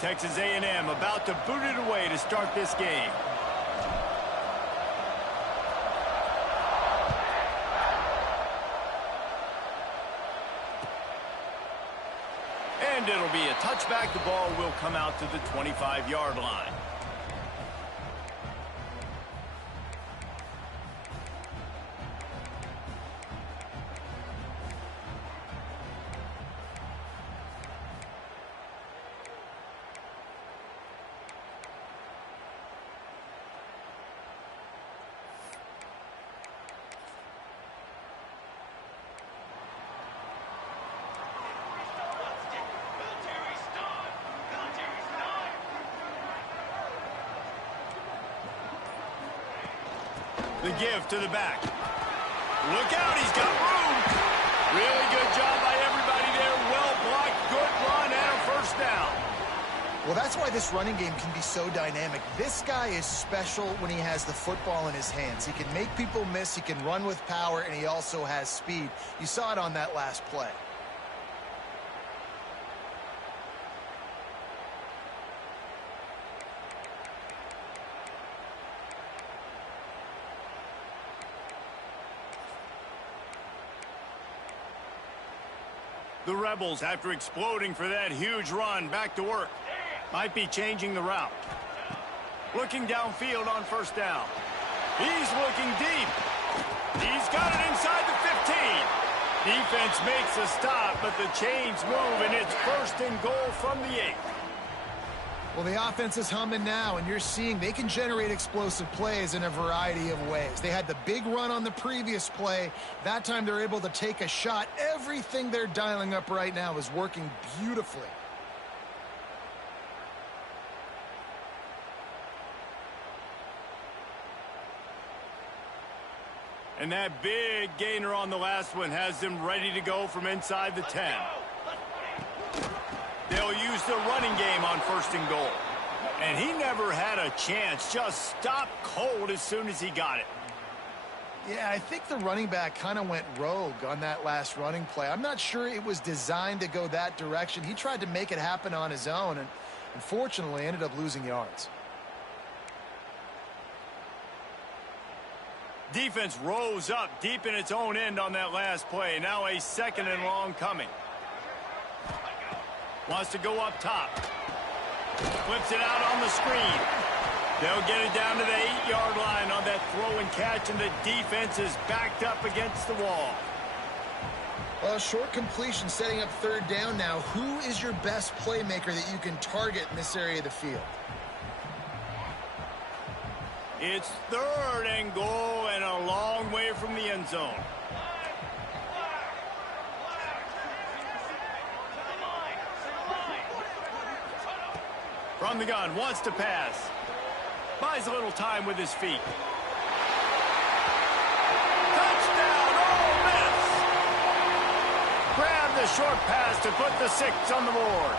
Texas A&M about to boot it away to start this game. And it'll be a touchback. The ball will come out to the 25-yard line. The give to the back. Look out, he's got room. Really good job by everybody there. Well blocked, good run, and a first down. Well, that's why this running game can be so dynamic. This guy is special when he has the football in his hands. He can make people miss, he can run with power, and he also has speed. You saw it on that last play. The Rebels, after exploding for that huge run, back to work. Might be changing the route. Looking downfield on first down. He's looking deep. He's got it inside the 15. Defense makes a stop, but the chains move, and it's first and goal from the 8. Well, the offense is humming now, and you're seeing they can generate explosive plays in a variety of ways. They had the big run on the previous play. That time they're able to take a shot. Everything they're dialing up right now is working beautifully. And that big gainer on the last one has them ready to go from inside the 10. They'll use the running game on first and goal. And he never had a chance. Just stopped cold as soon as he got it. Yeah, I think the running back kind of went rogue on that last running play. I'm not sure it was designed to go that direction. He tried to make it happen on his own and unfortunately ended up losing yards. Defense rose up deep in its own end on that last play. Now a second and long coming. Wants to go up top. Flips it out on the screen. They'll get it down to the 8-yard line on that throw and catch, and the defense is backed up against the wall. Well, short completion setting up third down now. Who is your best playmaker that you can target in this area of the field? It's third and goal and a long way from the end zone. From the gun, wants to pass. Buys a little time with his feet. Touchdown, Ole Miss! Grab the short pass to put the 6 on the board.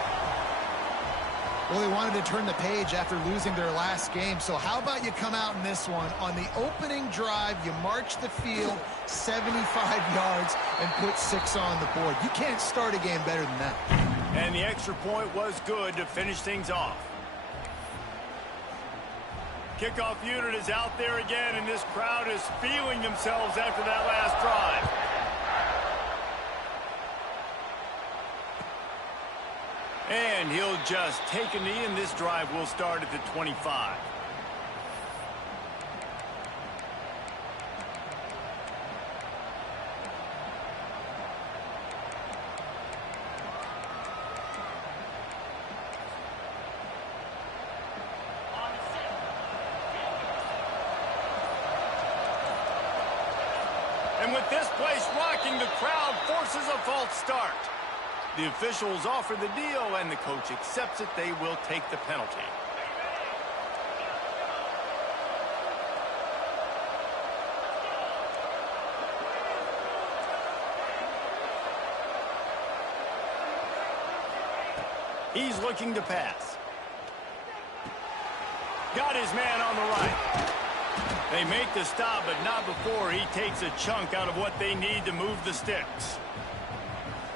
Well, they wanted to turn the page after losing their last game, so how about you come out in this one? On the opening drive, you march the field 75 yards and put 6 on the board. You can't start a game better than that. And the extra point was good to finish things off. Kickoff unit is out there again, and this crowd is feeling themselves after that last drive. And he'll just take a knee, and this drive will start at the 25. And with this place rocking, the crowd forces a false start. The officials offer the deal, and the coach accepts it. They will take the penalty. He's looking to pass. Got his man on the right. They make the stop, but not before he takes a chunk out of what they need to move the sticks.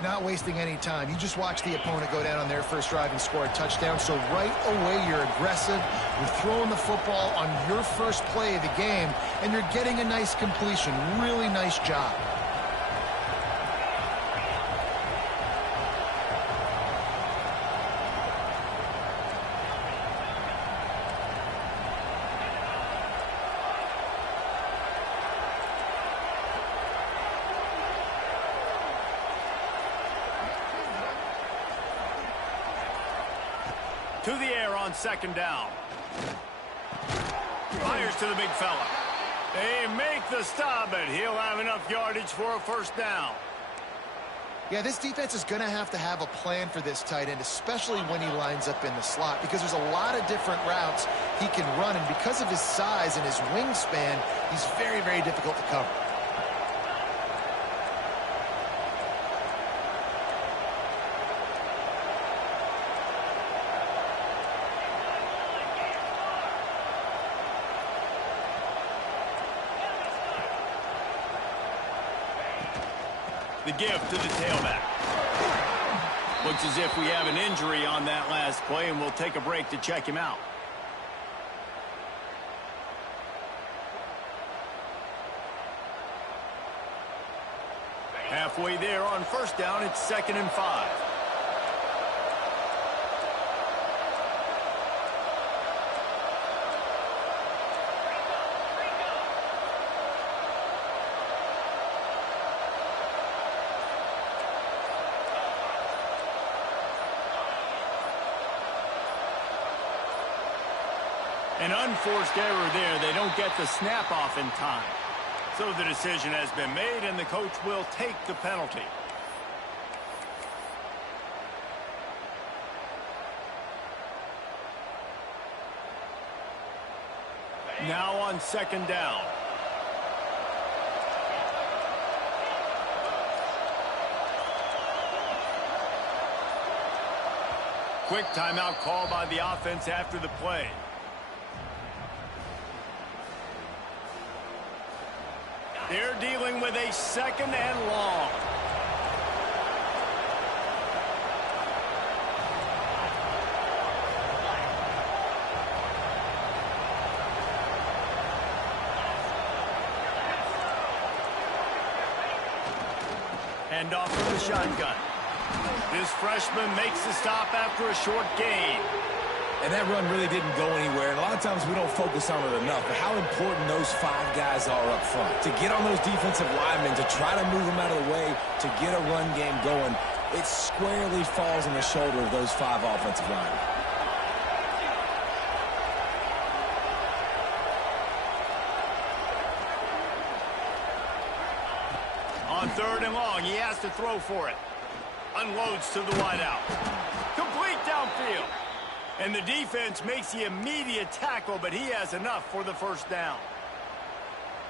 Not wasting any time. You just watch the opponent go down on their first drive and score a touchdown. So right away, you're aggressive. You're throwing the football on your first play of the game, and you're getting a nice completion. Really nice job. To the air on second down. Fires to the big fella. They make the stop, but he'll have enough yardage for a first down. Yeah, this defense is going to have a plan for this tight end, especially when he lines up in the slot, because there's a lot of different routes he can run, and because of his size and his wingspan, he's very, very difficult to cover. The give to the tailback. Looks as if we have an injury on that last play, and we'll take a break to check him out. Halfway there on first down, it's 2nd and 5. An unforced error there. They don't get the snap off in time. So the decision has been made, and the coach will take the penalty. Now on second down. Quick timeout call by the offense after the play. They're dealing with a 2nd and long. Hand off from the shotgun. This freshman makes the stop after a short gain. And that run really didn't go anywhere. And a lot of times we don't focus on it enough. But how important those 5 guys are up front. To get on those defensive linemen, to try to move them out of the way, to get a run game going, it squarely falls on the shoulder of those 5 offensive linemen. On 3rd and long, he has to throw for it. Unloads to the wideout. Complete downfield. And the defense makes the immediate tackle, but he has enough for the first down.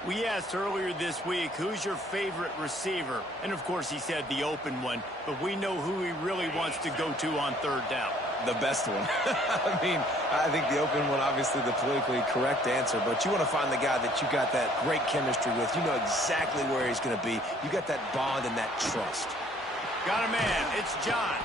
We asked earlier this week, who's your favorite receiver? And, of course, he said the open one, but we know who he really wants to go to on 3rd down. The best one. I mean, I think the open one, obviously the politically correct answer, but you want to find the guy that you got that great chemistry with. You know exactly where he's going to be. You got that bond and that trust. Got a man. It's John.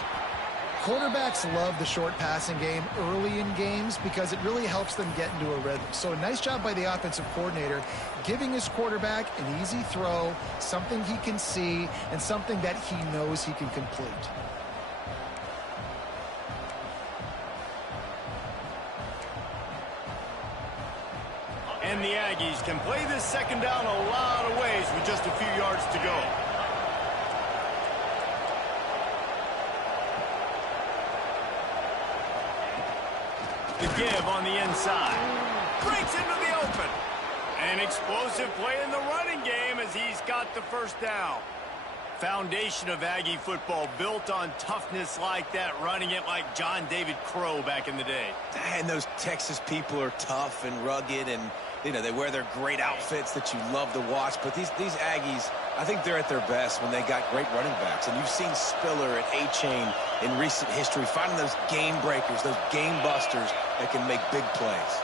Quarterbacks love the short passing game early in games because it really helps them get into a rhythm. So a nice job by the offensive coordinator giving his quarterback an easy throw, something he can see, and something that he knows he can complete. And the Aggies can play this 2nd down a lot of ways with just a few yards to go. The give on the inside. Breaks into the open. An explosive play in the running game as he's got the first down. Foundation of Aggie football built on toughness like that, running it like John David Crow back in the day. And those Texas people are tough and rugged, and you know they wear their great outfits that you love to watch. But these Aggies, I think they're at their best when they got great running backs. And you've seen Spiller and A-Chain in recent history finding those game breakers, those game busters that can make big plays.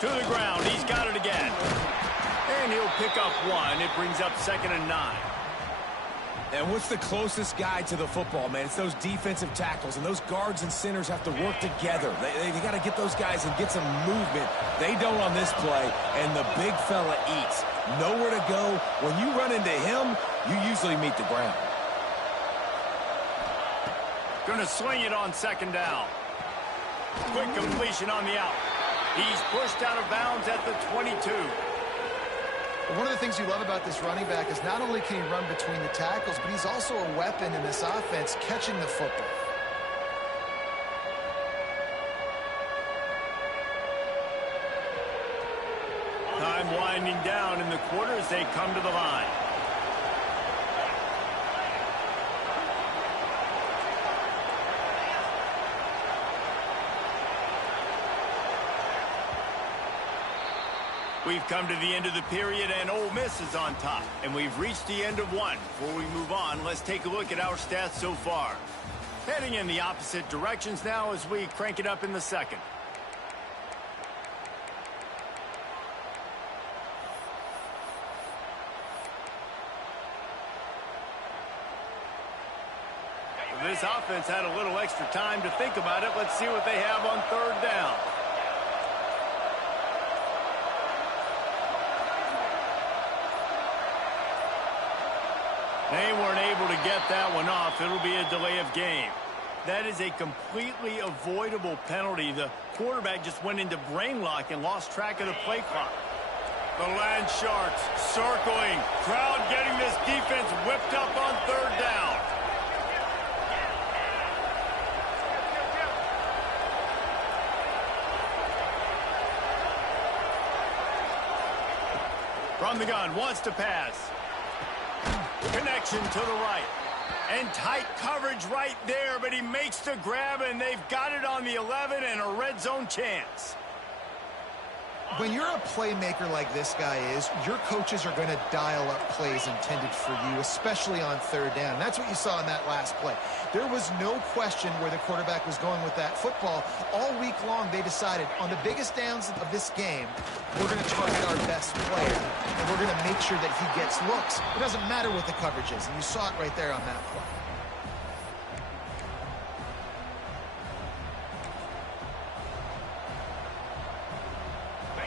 To the ground. He's got it again. And he'll pick up one. It brings up 2nd and 9. And what's the closest guy to the football, man? It's those defensive tackles, and those guards and centers have to work together. They got to get those guys and get some movement. They don't on this play, and the big fella eats. Nowhere to go. When you run into him, you usually meet the ground. Going to swing it on 2nd down. Quick completion on the out. He's pushed out of bounds at the 22. One of the things you love about this running back is not only can he run between the tackles, but he's also a weapon in this offense, catching the football. Time winding down in the quarter as they come to the line. We've come to the end of the period, and Ole Miss is on top. And we've reached the end of one. Before we move on, let's take a look at our stats so far. Heading in the opposite directions now as we crank it up in the second. This offense had a little extra time to think about it. Let's see what they have on 3rd down. They weren't able to get that one off. It'll be a delay of game. That is a completely avoidable penalty. The quarterback just went into brain lock and lost track of the play clock. The Land Sharks circling. Crowd getting this defense whipped up on 3rd down. From the gun, wants to pass. Connection to the right. And tight coverage right there, but he makes the grab, and they've got it on the 11 and a red zone chance. When you're a playmaker like this guy is, your coaches are going to dial up plays intended for you, especially on 3rd down. That's what you saw in that last play. There was no question where the quarterback was going with that football. All week long, they decided on the biggest downs of this game, we're going to target our best player, and we're going to make sure that he gets looks. It doesn't matter what the coverage is, and you saw it right there on that play.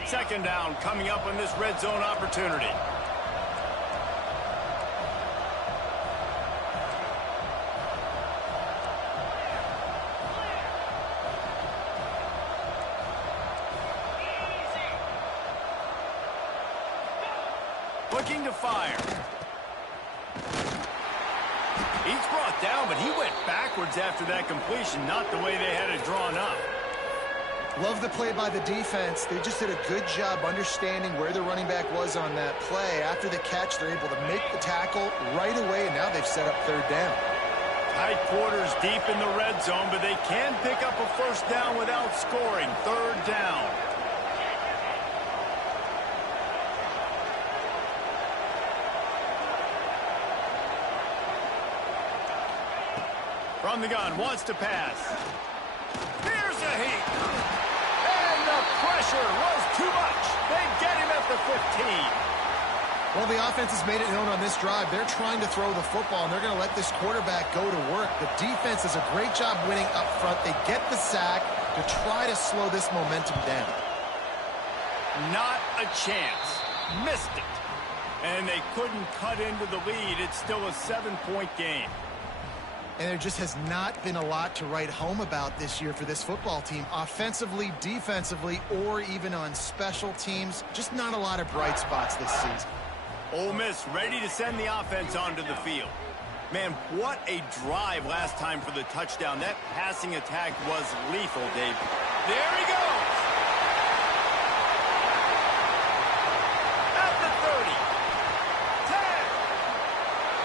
2nd down coming up on this red zone opportunity. Looking to fire. He's brought down, but he went backwards after that completion, not the way they had it drawn up. Love the play by the defense. They just did a good job understanding where the running back was on that play. After the catch, they're able to make the tackle right away, and now they've set up 3rd down. Tight quarters deep in the red zone, but they can pick up a 1st down without scoring. 3rd down. From the gun, wants to pass. Here's a heat. And the pressure was too much. They get him at the 15. Well, the offense has made it known on this drive. They're trying to throw the football, and they're going to let this quarterback go to work. The defense does a great job winning up front. They get the sack to try to slow this momentum down. Not a chance. Missed it. And they couldn't cut into the lead. It's still a 7-point game. And there just has not been a lot to write home about this year for this football team. Offensively, defensively, or even on special teams. Just not a lot of bright spots this season. Ole Miss ready to send the offense onto the field. Man, what a drive last time for the touchdown. That passing attack was lethal, Dave. There he goes. At the 30. 10.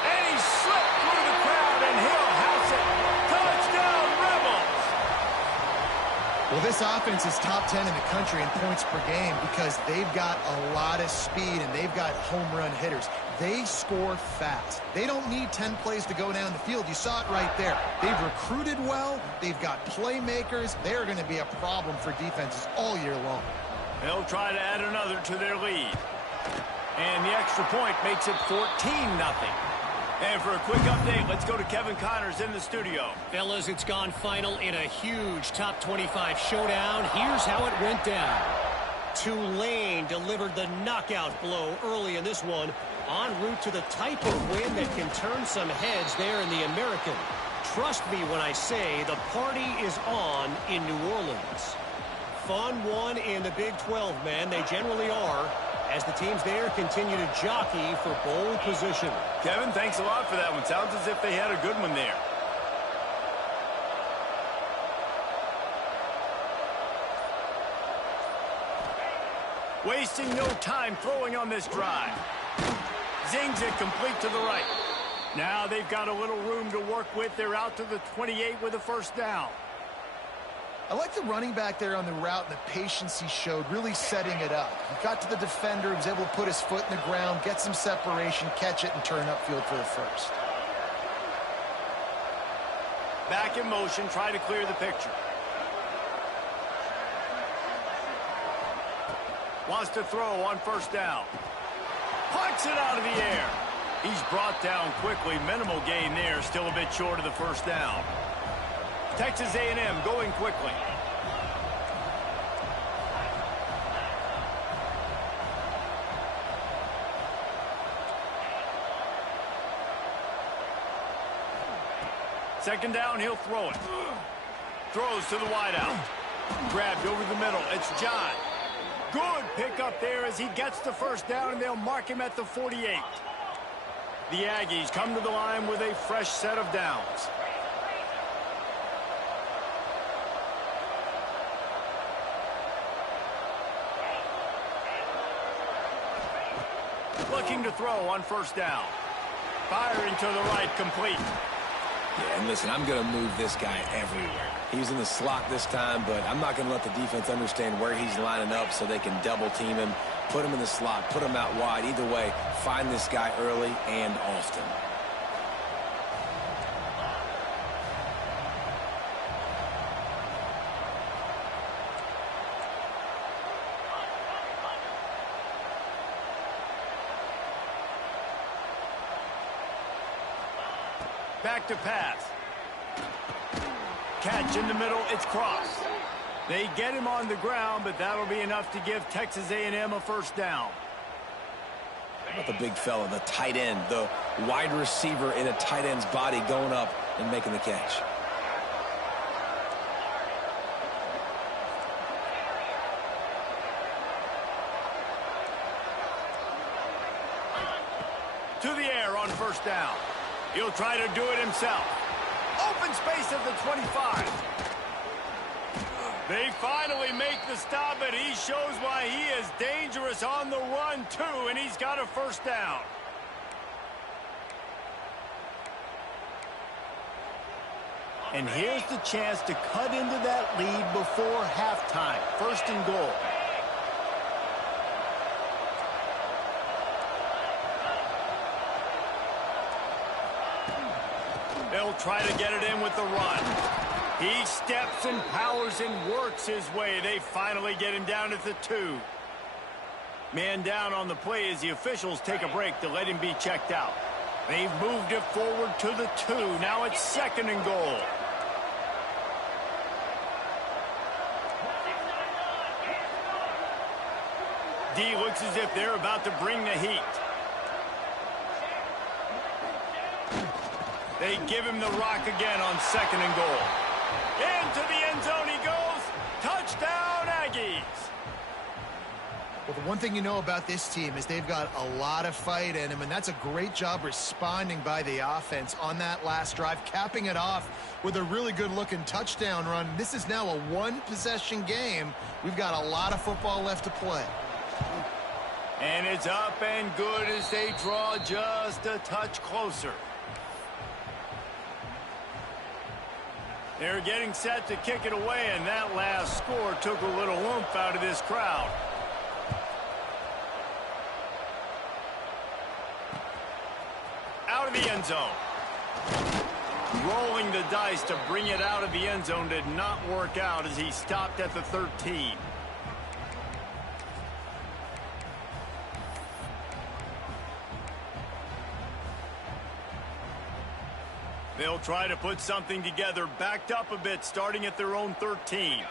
And he slipped through the crowd, and he'll house it. Touchdown, Rebels. Well, this offense is top 10 in the country in points per game because they've got a lot of speed and they've got home run hitters. They score fast. They don't need 10 plays to go down the field. You saw it right there. They've recruited well. They've got playmakers. They're going to be a problem for defenses all year long. They'll try to add another to their lead. And the extra point makes it 14-0. And for a quick update, let's go to Kevin Connors in the studio. Fellas, it's gone final in a huge top 25 showdown. Here's how it went down. Tulane delivered the knockout blow early in this one, en route to the type of win that can turn some heads there in the American. Trust me when I say the party is on in New Orleans. Fun one in the Big 12, man. They generally are, as the teams there continue to jockey for bowl position. Kevin, thanks a lot for that one. Sounds as if they had a good one there. Wasting no time throwing on this drive. Zings it complete to the right. Now they've got a little room to work with. They're out to the 28 with a first down. I like the running back there on the route and the patience he showed, really setting it up. He got to the defender, he was able to put his foot in the ground, get some separation, catch it, and turn upfield for the first. Back in motion, try to clear the picture. Wants to throw on first down. Pucks it out of the air. He's brought down quickly. Minimal gain there, still a bit short of the first down. Texas A&M going quickly. Second down, he'll throw it. Throws to the wideout. Grabbed over the middle. It's John. Good pickup there as he gets the first down, and they'll mark him at the 48. The Aggies come to the line with a fresh set of downs. Looking to throw on first down. Firing to the right, complete. Yeah, and listen, I'm going to move this guy everywhere. He's in the slot this time, but I'm not going to let the defense understand where he's lining up so they can double team him, put him in the slot, put him out wide. Either way, find this guy early and often. Back to pass. Catch in the middle, it's crossed. They get him on the ground, but that'll be enough to give Texas A&M a first down. How about the big fella, the tight end, the wide receiver in a tight end's body going up and making the catch. To the air on first down. He'll try to do it himself. Open space at the 25. They finally make the stop, and he shows why he is dangerous on the run, too, and he's got a first down. And here's the chance to cut into that lead before halftime. First and goal. They'll try to get it in with the run. He steps and powers and works his way. They finally get him down at the 2. Man down on the play as the officials take a break to let him be checked out. They've moved it forward to the 2. Now it's second and goal. D looks as if they're about to bring the heat. They give him the rock again on second and goal. Into the end zone he goes. Touchdown, Aggies. Well, the one thing you know about this team is they've got a lot of fight in them, and that's a great job responding by the offense on that last drive, capping it off with a really good-looking touchdown run. This is now a one-possession game. We've got a lot of football left to play. And it's up and good as they draw just a touch closer. They're getting set to kick it away, and that last score took a little oomph out of this crowd. Out of the end zone. Rolling the dice to bring it out of the end zone did not work out as he stopped at the 13. They'll try to put something together, backed up a bit, starting at their own 13.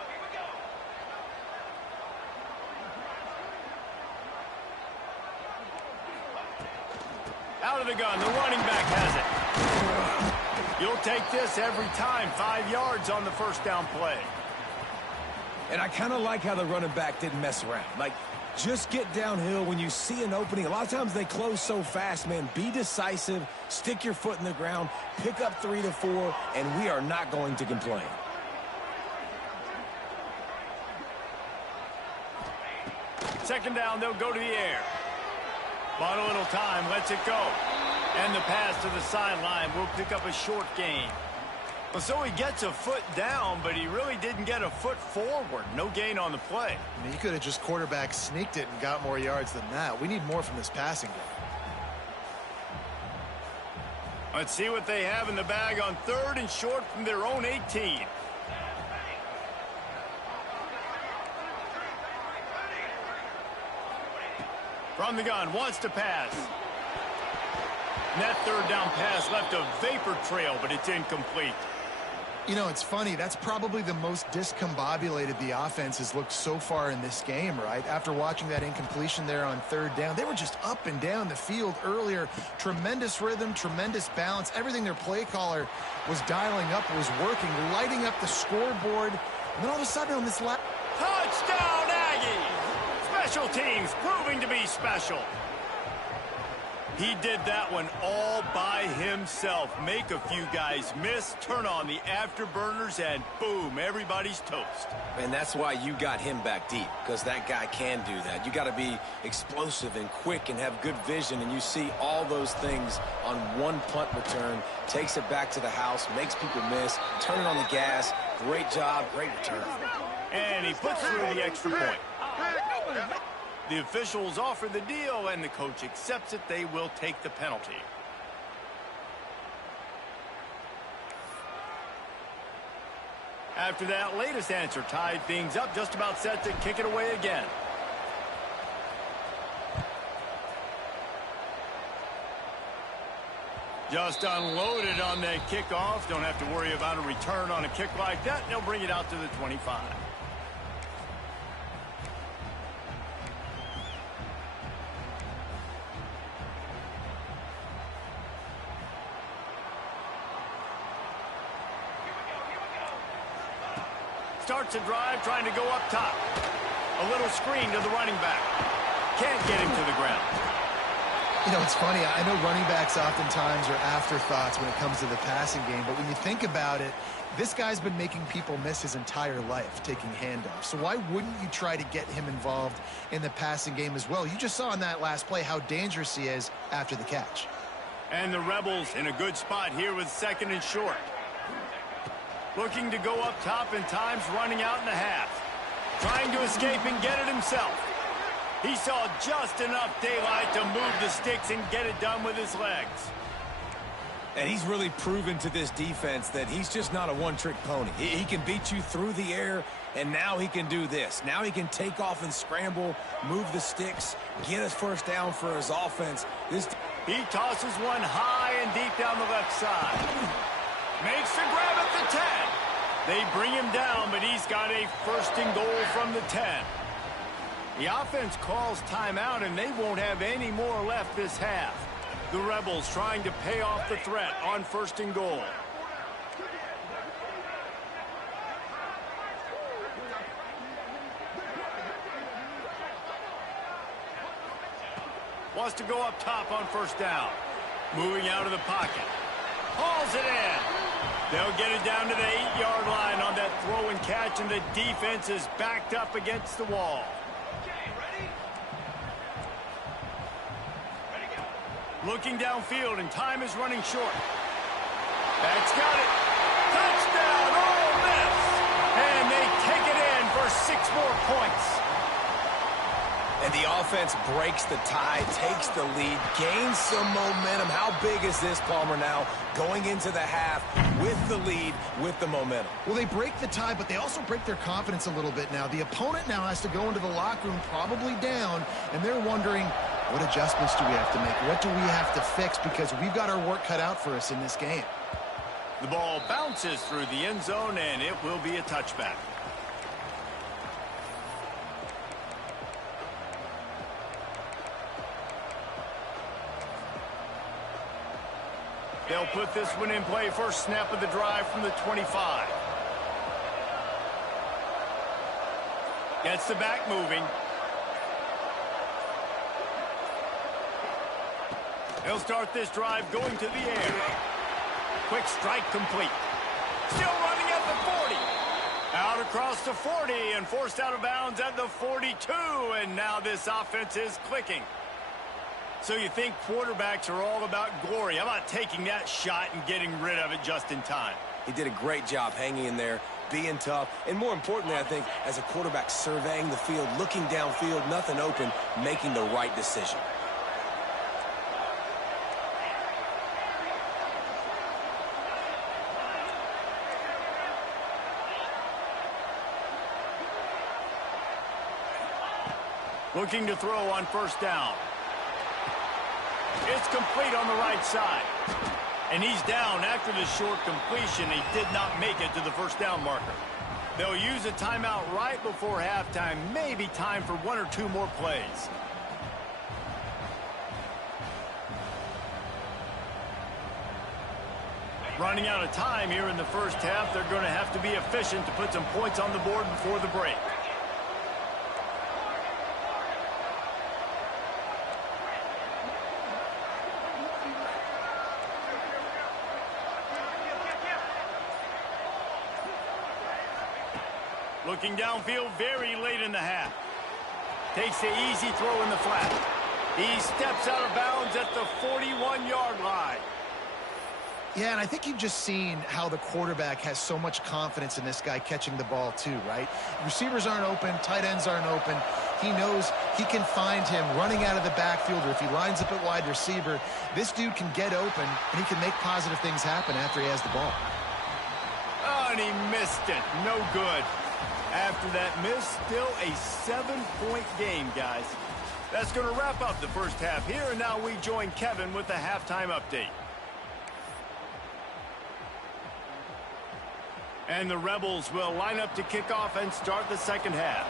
Out of the gun, the running back has it. You'll take this every time. 5 yards on the first down play. And I kind of like how the running back didn't mess around. Like, just get downhill when you see an opening. A lot of times they close so fast, man. Be decisive, stick your foot in the ground, pick up 3 to 4, and we are not going to complain. Second down, they'll go to the air. Bought a little time, lets it go. And the pass to the sideline will pick up a short gain. Well, so he gets a foot down, but he really didn't get a foot forward. No gain on the play. I mean, he could have just quarterback sneaked it and got more yards than that. We need more from this passing game. Let's see what they have in the bag on 3rd and short from their own 18. From the gun, wants to pass. And that 3rd down pass left a vapor trail, but it's incomplete. You know, it's funny. That's probably the most discombobulated the offense has looked so far in this game, right? After watching that incompletion there on 3rd down, they were just up and down the field earlier. Tremendous rhythm, tremendous balance. Everything their play caller was dialing up was working, lighting up the scoreboard. And then all of a sudden on this last... Touchdown, Aggies! Special teams proving to be special. He did that one all by himself. Make a few guys miss, turn on the afterburners, and boom, everybody's toast. And that's why you got him back deep, because that guy can do that. You got to be explosive and quick and have good vision, and you see all those things on one punt return. Takes it back to the house, makes people miss, turning on the gas. Great job, great return. And he puts through the extra point. The officials offer the deal, and the coach accepts it. They will take the penalty. After that latest answer tied things up, just about set to kick it away again. Just unloaded on that kickoff. Don't have to worry about a return on a kick like that. They'll bring it out to the 25. Starts a drive, trying to go up top. A little screen to the running back. Can't get him to the ground. You know, it's funny. I know running backs oftentimes are afterthoughts when it comes to the passing game, but when you think about it, this guy's been making people miss his entire life, taking handoffs. So why wouldn't you try to get him involved in the passing game as well? You just saw in that last play how dangerous he is after the catch. And the Rebels in a good spot here with 2nd and short. Looking to go up top, and time's running out in the half. Trying to escape and get it himself. He saw just enough daylight to move the sticks and get it done with his legs. And he's really proven to this defense that he's just not a one-trick pony. He can beat you through the air, and now he can do this. Now he can take off and scramble, move the sticks, get his first down for his offense. He tosses one high and deep down the left side. Makes the grab at the 10. They bring him down, but he's got a 1st and goal from the 10. The offense calls timeout, and they won't have any more left this half. The Rebels trying to pay off the threat on 1st and goal. Wants to go up top on 1st down. Moving out of the pocket. Hauls it in. They'll get it down to the 8-yard line on that throw and catch, and the defense is backed up against the wall. Looking downfield, and time is running short. That's got it. Touchdown, Ole Miss! And they take it in for 6 more points. And the offense breaks the tie, takes the lead, gains some momentum. How big is this, Palmer, now going into the half with the lead, with the momentum? Well, they break the tie, but they also break their confidence a little bit now. The opponent now has to go into the locker room probably down, and they're wondering, what adjustments do we have to make? What do we have to fix? Because we've got our work cut out for us in this game. The ball bounces through the end zone, and it will be a touchback. They'll put this one in play. First snap of the drive from the 25. Gets the back moving. They'll start this drive going to the air. Quick strike complete. Still running at the 40. Out across the 40 and forced out of bounds at the 42. And now this offense is clicking. So you think quarterbacks are all about glory. How about taking that shot and getting rid of it just in time? He did a great job hanging in there, being tough, and more importantly, I think, as a quarterback, surveying the field, looking downfield, nothing open, making the right decision. Looking to throw on first down. It's complete on the right side. And he's down after the short completion. He did not make it to the first down marker. They'll use a timeout right before halftime. Maybe time for one or two more plays. Running out of time here in the first half. They're going to have to be efficient to put some points on the board before the break. Looking downfield very late in the half. Takes the easy throw in the flat. He steps out of bounds at the 41-yard line. Yeah, and I think you've just seen how the quarterback has so much confidence in this guy catching the ball too, right? Receivers aren't open, tight ends aren't open. He knows he can find him running out of the backfield, or if he lines up at wide receiver, this dude can get open, and he can make positive things happen after he has the ball. Oh, and he missed it. No good. After that miss, still a 7-point game, guys. That's going to wrap up the first half here, and now we join Kevin with the halftime update. And the Rebels will line up to kick off and start the second half.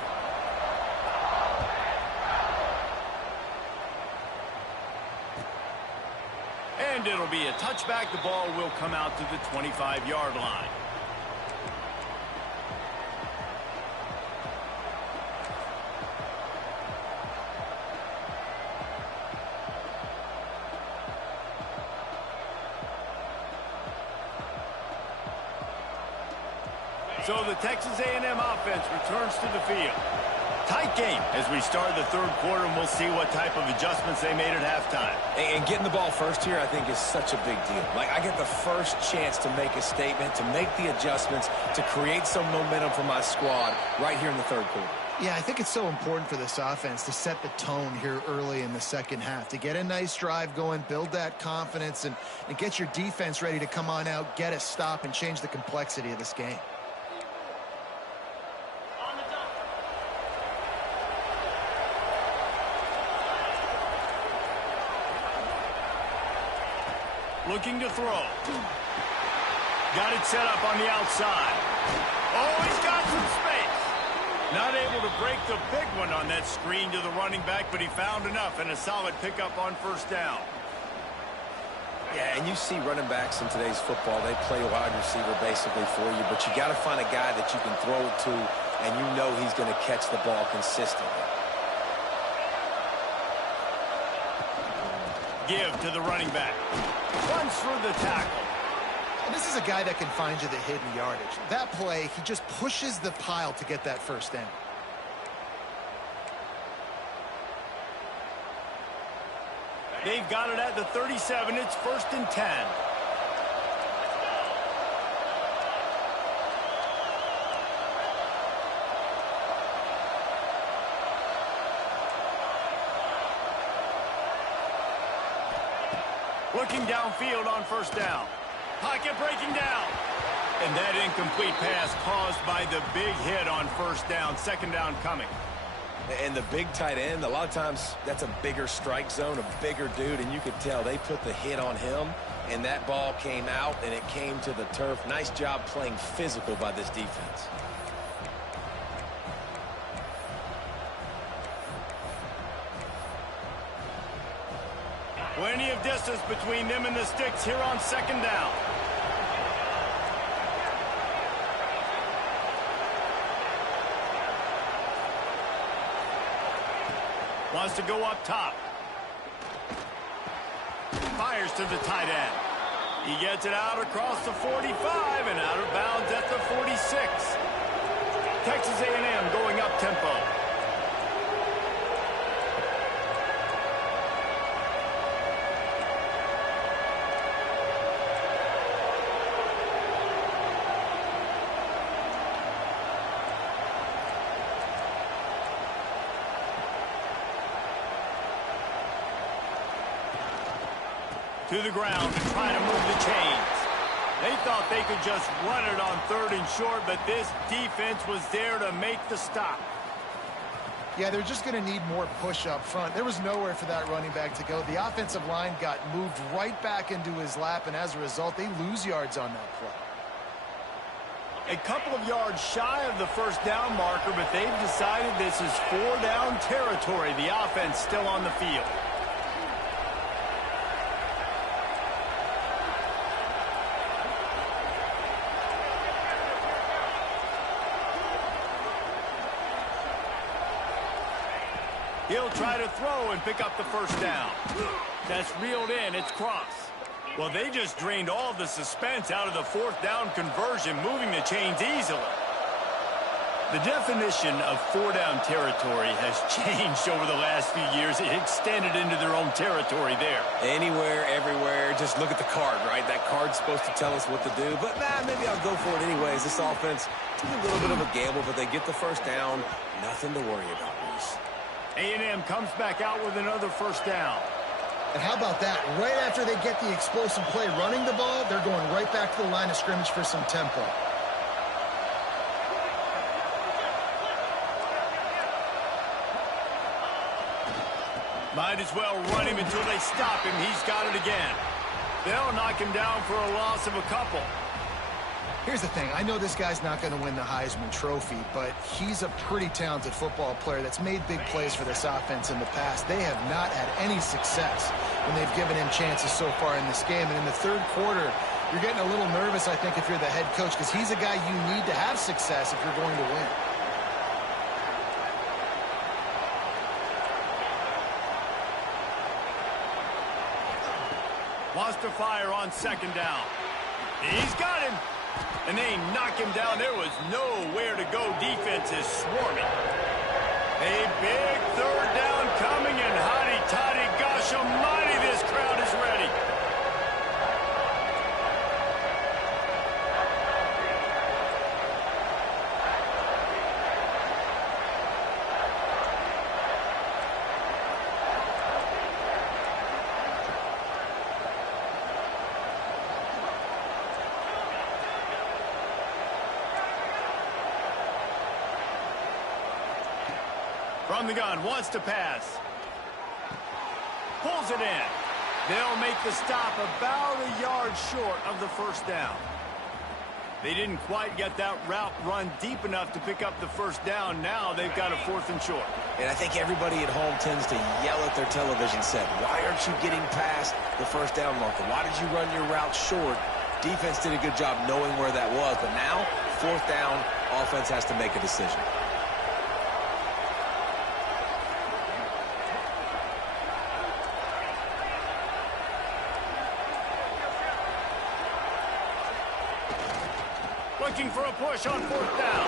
And it'll be a touchback. The ball will come out to the 25-yard line. So the Texas A&M offense returns to the field. Tight game as we start the third quarter, and we'll see what type of adjustments they made at halftime. And getting the ball first here, I think, is such a big deal. Like, I get the first chance to make a statement, to make the adjustments, to create some momentum for my squad right here in the third quarter. Yeah, I think it's so important for this offense to set the tone here early in the second half, to get a nice drive going, build that confidence, and get your defense ready to come on out, get a stop, and change the complexity of this game. Looking to throw. Got it set up on the outside. Oh, he's got some space. Not able to break the big one on that screen to the running back, but he found enough and a solid pickup on first down. Yeah, and you see running backs in today's football, they play wide receiver basically for you, but you got to find a guy that you can throw it to, and you know he's going to catch the ball consistently. Give to the running back. Runs through the tackle. And this is a guy that can find you the hidden yardage. That play, he just pushes the pile to get that first down. They've got it at the 37. It's 1st and 10. Looking downfield on first down. Pocket breaking down. And that incomplete pass caused by the big hit on first down. Second down coming. And the big tight end, a lot of times that's a bigger strike zone, a bigger dude, and you could tell they put the hit on him. and that ball came out, and it came to the turf. Nice job playing physical by this defense. Plenty of distance between them and the sticks here on second down. Wants to go up top. Fires to the tight end. He gets it out across the 45 and out of bounds at the 46. Texas A&M going up tempo. To the ground to try to move the chains. They thought they could just run it on 3rd and short, but this defense was there to make the stop. Yeah, they're just going to need more push up front. There was nowhere for that running back to go. The offensive line got moved right back into his lap, and as a result, they lose yards on that play. A couple of yards shy of the first down marker, but they've decided this is 4-down territory. The offense still on the field. He'll try to throw and pick up the first down. That's reeled in. It's Cross. Well, they just drained all the suspense out of the 4th down conversion, moving the chains easily. The definition of 4-down territory has changed over the last few years. It extended into their own territory there. Anywhere, everywhere, just look at the card, right? That card's supposed to tell us what to do, but maybe I'll go for it anyways. This offense took a little bit of a gamble, but they get the first down. Nothing to worry about, Reese. A&M comes back out with another first down. And how about that? Right after they get the explosive play running the ball, they're going right back to the line of scrimmage for some tempo. Might as well run him until they stop him. He's got it again. They'll knock him down for a loss of a couple. Here's the thing. I know this guy's not going to win the Heisman Trophy, but he's a pretty talented football player that's made big plays for this offense in the past. They have not had any success when they've given him chances so far in this game. And in the 3rd quarter, you're getting a little nervous, I think, if you're the head coach, because he's a guy you need to have success if you're going to win. Wants to fire on second down. He's got him. And they knock him down. There was nowhere to go. Defense is swarming. A big 3rd down coming, and hotty-toddy, gosh almighty, this crowd is ready. From the gun, wants to pass. Pulls it in. They'll make the stop about a yard short of the first down. They didn't quite get that route run deep enough to pick up the first down. Now they've got a 4th and short. And I think everybody at home tends to yell at their television set. Why aren't you getting past the first down marker? Why did you run your route short? Defense did a good job knowing where that was. But now, 4th down, offense has to make a decision. Looking for a push on 4th down.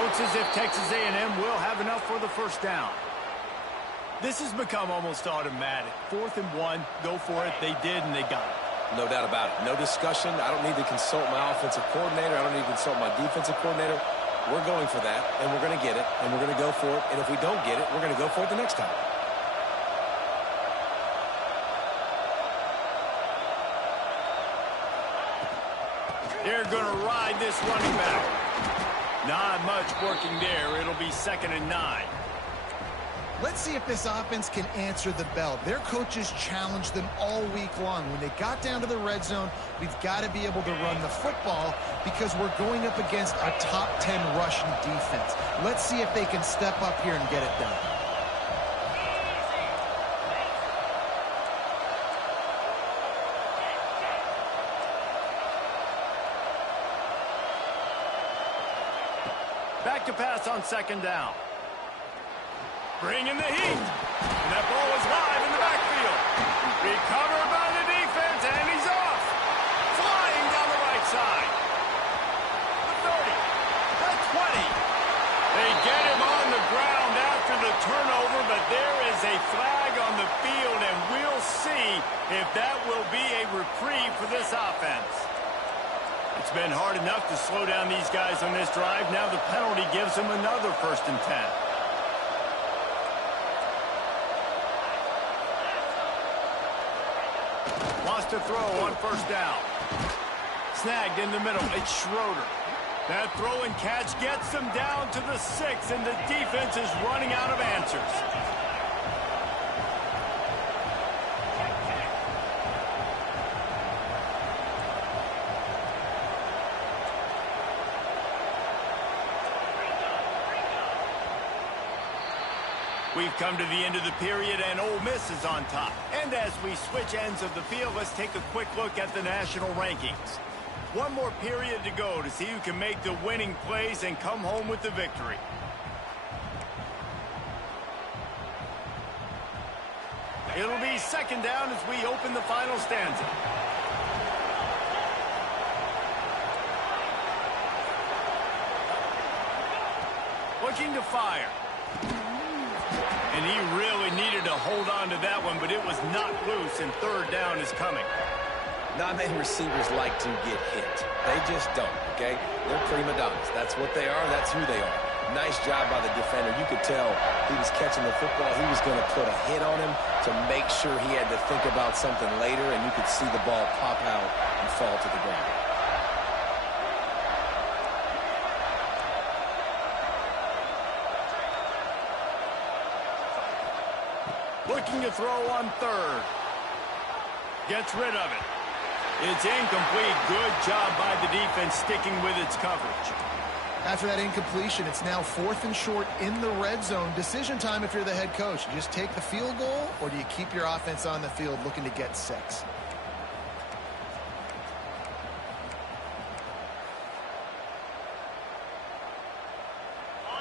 Looks as if Texas A&M will have enough for the first down. This has become almost automatic. 4th and 1, go for it. They did, and they got it. No doubt about it. No discussion. I don't need to consult my offensive coordinator. I don't need to consult my defensive coordinator. We're going for that, and we're going to get it, and we're going to go for it. And if we don't get it, we're going to go for it the next time. They're going to ride this running back. Not much working there. It'll be 2nd and 9. Let's see if this offense can answer the bell. Their coaches challenged them all week long. When they got down to the red zone, we've got to be able to run the football because we're going up against a top 10 rushing defense. Let's see if they can step up here and get it done. Back to pass on second down. Bringing the heat. And that ball is live in the backfield. Recovered by the defense, and he's off. Flying down the right side. The 30. The 20. They get him on the ground after the turnover, but there is a flag on the field, and we'll see if that will be a reprieve for this offense. It's been hard enough to slow down these guys on this drive. Now the penalty gives them another 1st and 10. Wants to throw on 1st down. Snagged in the middle. It's Schroeder. That throw and catch gets them down to the 6, and the defense is running out of answers. We've come to the end of the period, and Ole Miss is on top. And as we switch ends of the field, let's take a quick look at the national rankings. One more period to go to see who can make the winning plays and come home with the victory. It'll be 2nd down as we open the final stanza. Looking to fire. And he really needed to hold on to that one, but it was not loose, and 3rd down is coming. Not many receivers like to get hit. They just don't, okay? They're prima donnas. That's what they are. That's who they are. Nice job by the defender. You could tell he was catching the football. He was going to put a hit on him to make sure he had to think about something later, and you could see the ball pop out and fall to the ground. Looking to throw on 3rd. Gets rid of it. It's incomplete. Good job by the defense sticking with its coverage. After that incompletion, it's now 4th and short in the red zone. Decision time if you're the head coach. You just take the field goal, or do you keep your offense on the field looking to get 6?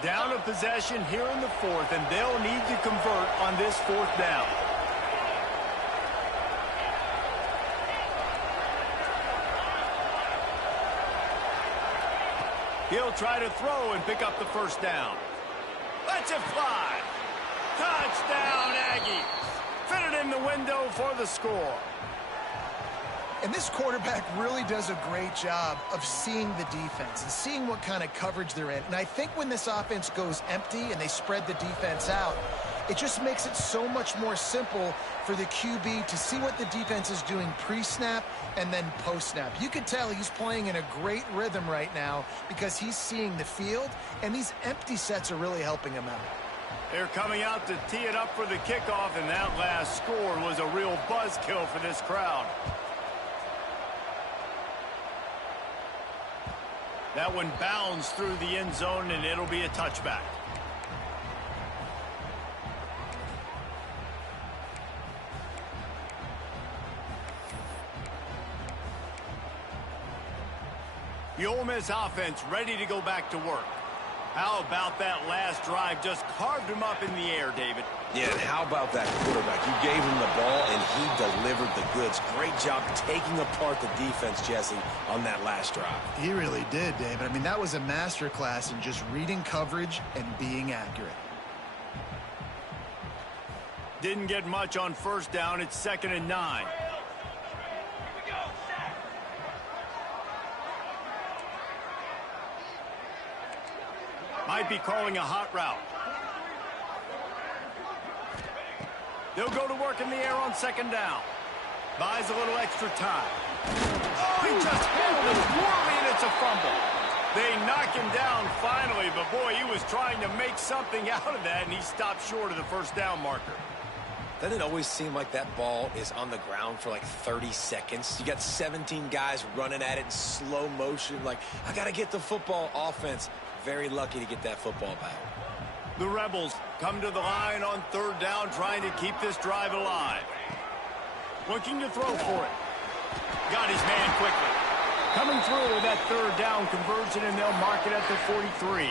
Down a possession here in the 4th, and they'll need to convert on this 4th down. He'll try to throw and pick up the 1st down. Lets it fly. Touchdown, Aggies. Fit it in the window for the score. And this quarterback really does a great job of seeing the defense and seeing what kind of coverage they're in. And I think when this offense goes empty and they spread the defense out, it just makes it so much more simple for the QB to see what the defense is doing pre-snap and then post-snap. You can tell he's playing in a great rhythm right now because he's seeing the field, and these empty sets are really helping him out. They're coming out to tee it up for the kickoff, and that last score was a real buzzkill for this crowd. That one bounds through the end zone, and it'll be a touchback. The Ole Miss offense ready to go back to work. How about that last drive? Just carved him up in the air, David. Yeah, and how about that quarterback? You gave him the ball, and he delivered the goods. Great job taking apart the defense, Jesse, on that last drive. He really did, David. I mean, that was a masterclass in just reading coverage and being accurate. Didn't get much on 1st down. It's 2nd and 9. Might be calling a hot route. They'll go to work in the air on 2nd down. Buys a little extra time. Oh, he just handled it poorly, and it's a fumble. They knock him down finally, but boy, he was trying to make something out of that, and he stopped short of the first down marker. Doesn't it always seem like that ball is on the ground for like 30 seconds? You got 17 guys running at it in slow motion. Like, I got to get the football. Offense, very lucky to get that football back. The Rebels come to the line on third down, trying to keep this drive alive. Looking to throw for it. Got his man quickly. Coming through with that third down conversion, and they'll mark it at the 43.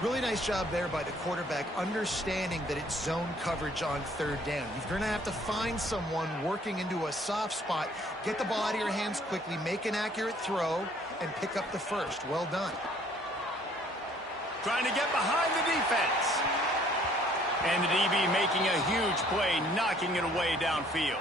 Really nice job there by the quarterback, understanding that it's zone coverage on third down. You're going to have to find someone working into a soft spot, get the ball out of your hands quickly, make an accurate throw, and pick up the first. Well done. Trying to get behind the defense. And the DB making a huge play, knocking it away downfield.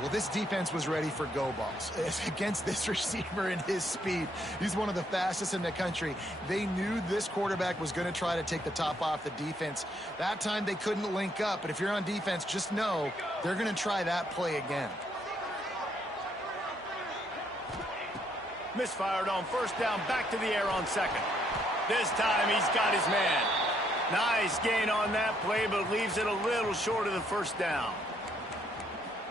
Well, this defense was ready for go balls against this receiver and his speed. He's one of the fastest in the country. They knew this quarterback was going to try to take the top off the defense. That time they couldn't link up, but if you're on defense, just know they're going to try that play again. Misfired on first down, back to the air on second. This time he's got his man. Nice gain on that play, but leaves it a little short of the first down.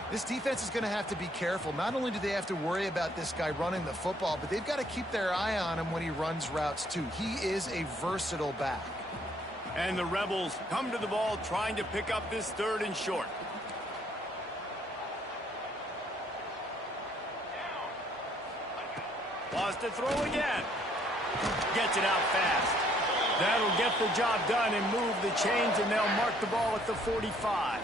This defense is going to have to be careful. Not only do they have to worry about this guy running the football, but they've got to keep their eye on him when he runs routes too. He is a versatile back. And the Rebels come to the ball trying to pick up this third and short. Lost to throw again. Gets it out fast. That'll get the job done and move the chains, and they'll mark the ball at the 45.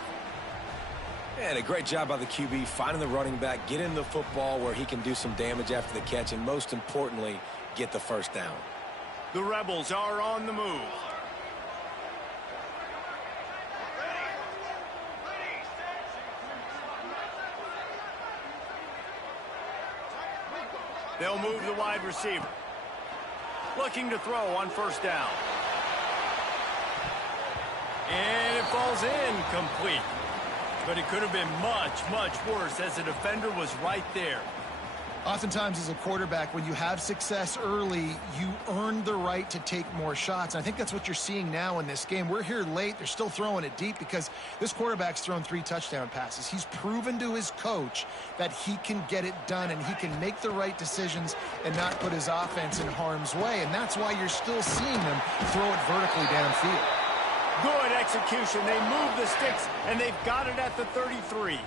And a great job by the QB, finding the running back, getting the football where he can do some damage after the catch, and most importantly, get the first down. The Rebels are on the move. They'll move the wide receiver. Looking to throw on first down. And it falls incomplete. But it could have been much, much worse as the defender was right there. Oftentimes as a quarterback, when you have success early, you earn the right to take more shots. And I think that's what you're seeing now in this game. We're here late. They're still throwing it deep because this quarterback's thrown 3 touchdown passes. He's proven to his coach that he can get it done and he can make the right decisions and not put his offense in harm's way. And that's why you're still seeing them throw it vertically downfield. Good execution. They move the sticks, and they've got it at the 33.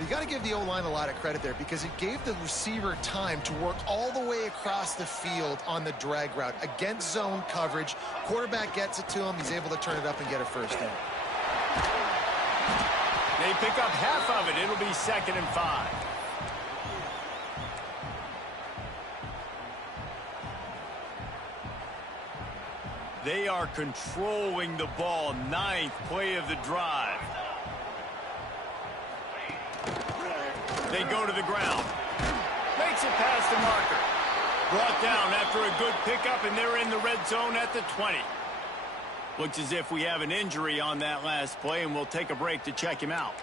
You got to give the O-line a lot of credit there because it gave the receiver time to work all the way across the field on the drag route against zone coverage. Quarterback gets it to him. He's able to turn it up and get a first down. They pick up half of it. It'll be 2nd and 5. They are controlling the ball. 9th play of the drive. They go to the ground. Makes it past the marker. Brought down after a good pickup, and they're in the red zone at the 20. Looks as if we have an injury on that last play, and we'll take a break to check him out.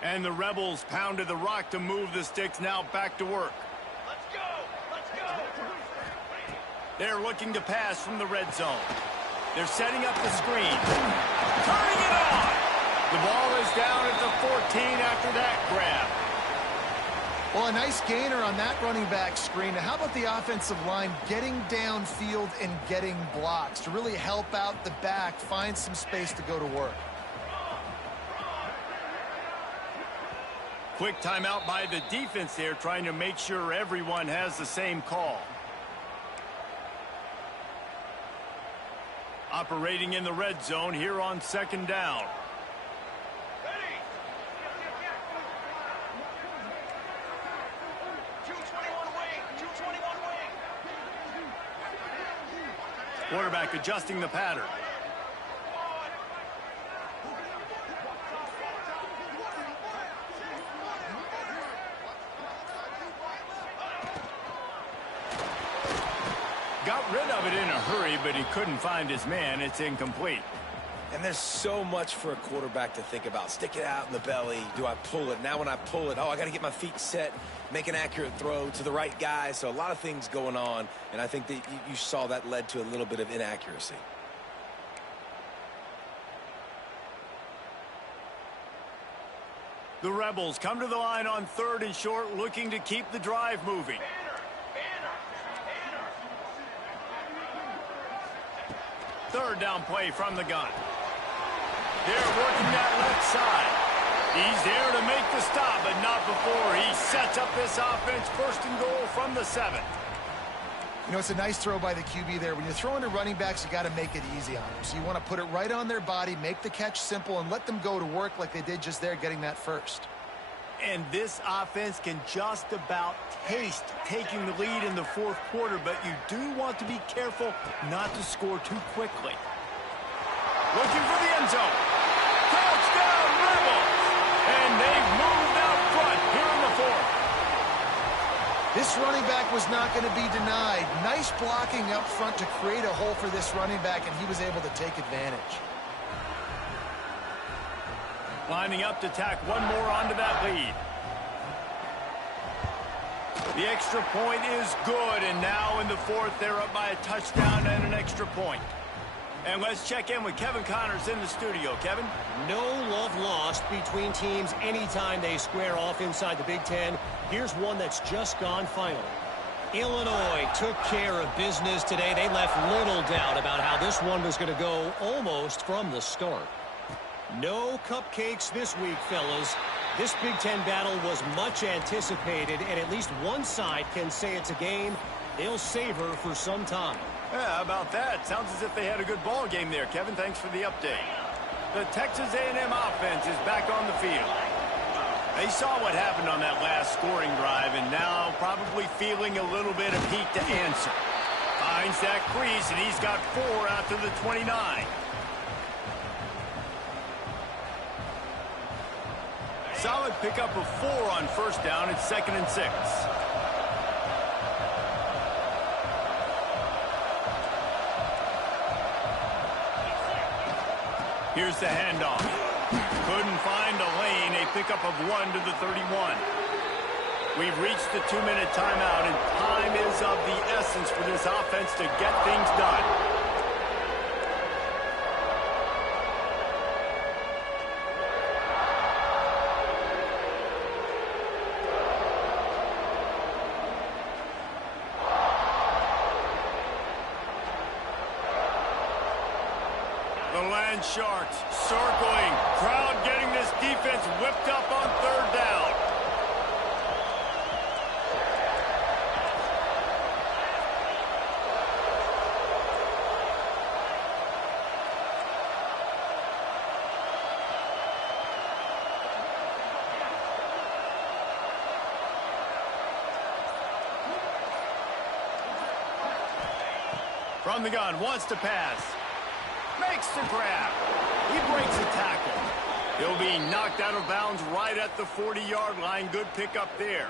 And the Rebels pounded the rock to move the sticks, now back to work. Let's go! Let's go! They're looking to pass from the red zone. They're setting up the screen. Turning it on! The ball is down at the 14 after that grab. Well, a nice gainer on that running back screen. Now, how about the offensive line getting downfield and getting blocks to really help out the back, find some space to go to work? Quick timeout by the defense there, trying to make sure everyone has the same call. Operating in the red zone here on 2nd down. Ready! 221 wing! 221 wing! Quarterback adjusting the pattern. Got rid of it in a hurry, but he couldn't find his man. It's incomplete. And there's so much for a quarterback to think about. Stick it out in the belly. Do I pull it? Now when I pull it, oh, I got to get my feet set, make an accurate throw to the right guy. So a lot of things going on, and I think that you saw that led to a little bit of inaccuracy. The Rebels come to the line on 3rd and short, looking to keep the drive moving. Third down play from the gun. They're working that left side. He's there to make the stop, but not before he sets up this offense. 1st and goal from the 7. You know, it's a nice throw by the QB there. When you're throwing to running backs, you got to make it easy on them. So you want to put it right on their body, make the catch simple, and let them go to work like they did just there, getting that first. And this offense can just about taste taking the lead in the 4th quarter, but you do want to be careful not to score too quickly. Looking for the end zone. Touchdown, Rebels! And they've moved out front here in the 4th. This running back was not going to be denied. Nice blocking up front to create a hole for this running back, and he was able to take advantage. Lining up to tack one more onto that lead. The extra point is good, and now in the 4th, they're up by a touchdown and an extra point. And let's check in with Kevin Connors in the studio. Kevin? No love lost between teams anytime they square off inside the Big Ten. Here's one that's just gone final. Illinois took care of business today. They left little doubt about how this one was going to go almost from the start. No cupcakes this week, fellas. This Big Ten battle was much anticipated, and at least one side can say it's a game they'll savor for some time. Yeah, how about that? Sounds as if they had a good ball game there, Kevin. Thanks for the update. The Texas A&M offense is back on the field. They saw what happened on that last scoring drive, and now probably feeling a little bit of heat to answer. Finds that crease, and he's got 4 out to the 29. Solid pickup of 4 on 1st down. It's 2nd and 6. Here's the handoff. Couldn't find a lane. A pickup of 1 to the 31. We've reached the 2-minute timeout, and time is of the essence for this offense to get things done. The Land Sharks circling. Crowd getting this defense whipped up on 3rd down. From the gun, wants to pass. Makes the grab. He breaks a tackle. He'll be knocked out of bounds right at the 40-yard line. Good pickup there.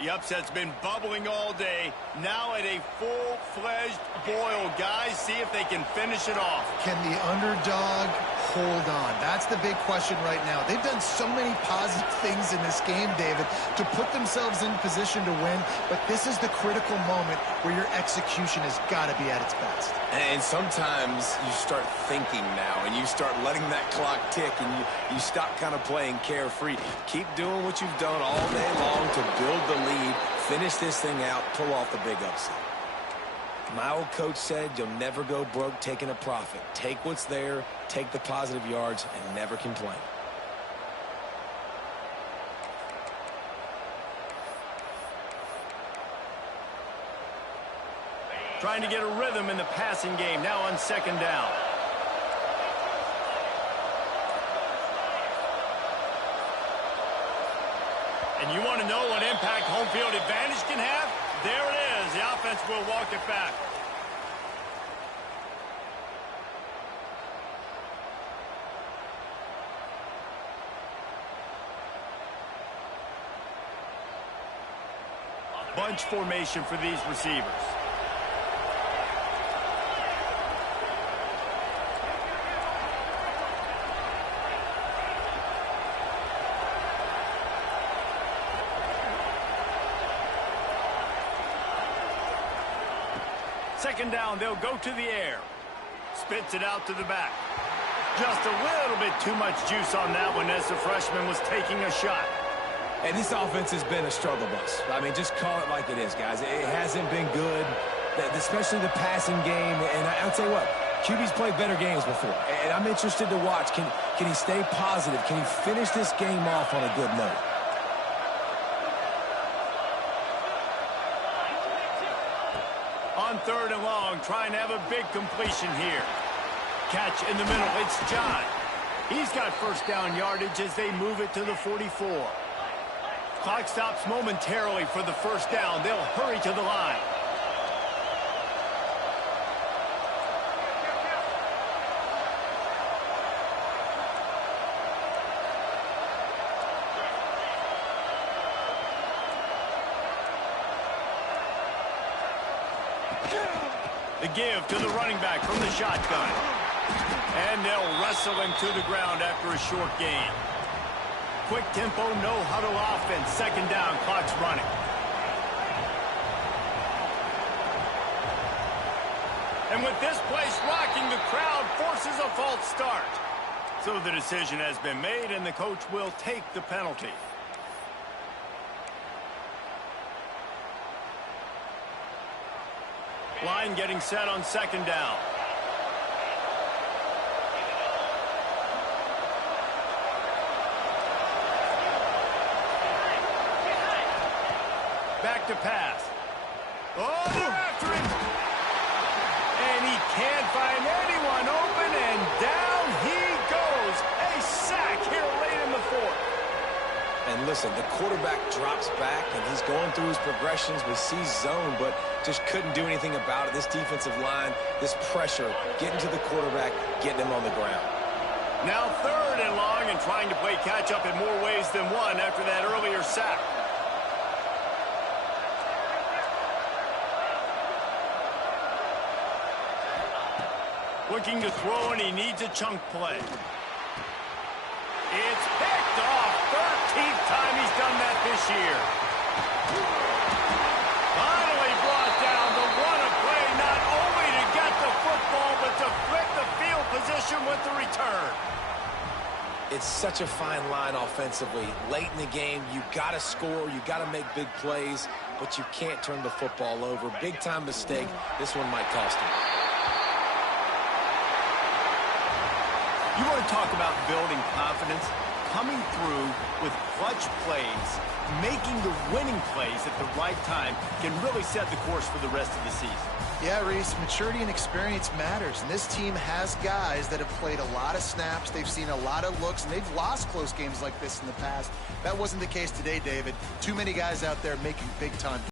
The upset's been bubbling all day. Now at a full-fledged boil. Guys, see if they can finish it off. Can the underdog hold on? That's the big question right now. They've done so many positive things in this game, David, to put themselves in position to win, but this is the critical moment where your execution has got to be at its best. And sometimes you start thinking now, and you start letting that clock tick, and you stop kind of playing carefree. Keep doing what you've done all day long to build the lead, finish this thing out, pull off the big upset. My old coach said you'll never go broke taking a profit. Take what's there, take the positive yards, and never complain. Trying to get a rhythm in the passing game now on 2nd down. And you want to know what impact home field advantage can have? There it is. The offense will walk it back. Bunch formation for these receivers. Second down, they'll go to the air. Spits it out to the back. Just a little bit too much juice on that one as the freshman was taking a shot. And this offense has been a struggle bus. I mean, just call it like it is, guys. It hasn't been good, especially the passing game. And I'll tell you what, QB's played better games before. And I'm interested to watch. Can he stay positive? Can he finish this game off on a good note? On third and long, trying to have a big completion here. Catch in the middle, it's John. He's got first down yardage as they move it to the 44. Clock stops momentarily for the first down. They'll hurry to the line. The give to the running back from the shotgun. And they'll wrestle him to the ground after a short gain. Quick tempo, no huddle offense. Second down, clock's running. And with this place rocking, the crowd forces a false start. So the decision has been made, and the coach will take the penalty. Line getting set on second down. Back to pass. Oh, they're after him. And he can't find anyone open, and down he goes. A sack here late in the fourth. And listen, the quarterback drops back, and he's going through his progressions. We see zone, but just couldn't do anything about it. This defensive line, this pressure, getting to the quarterback, getting him on the ground. Now third and long, and trying to play catch-up in more ways than one after that earlier sack. Looking to throw, and he needs a chunk play. It's picked off. 13th time he's done that this year. Finally brought down the run-a-play, not only to get the football, but to flip the field position with the return. It's such a fine line offensively. Late in the game, you got to score, you got to make big plays, but you can't turn the football over. Big-time mistake. This one might cost him. You want to talk about building confidence? Coming through with clutch plays, making the winning plays at the right time can really set the course for the rest of the season. Yeah, Reese, maturity and experience matters, and this team has guys that have played a lot of snaps. They've seen a lot of looks, and they've lost close games like this in the past. That wasn't the case today, David. Too many guys out there making big-time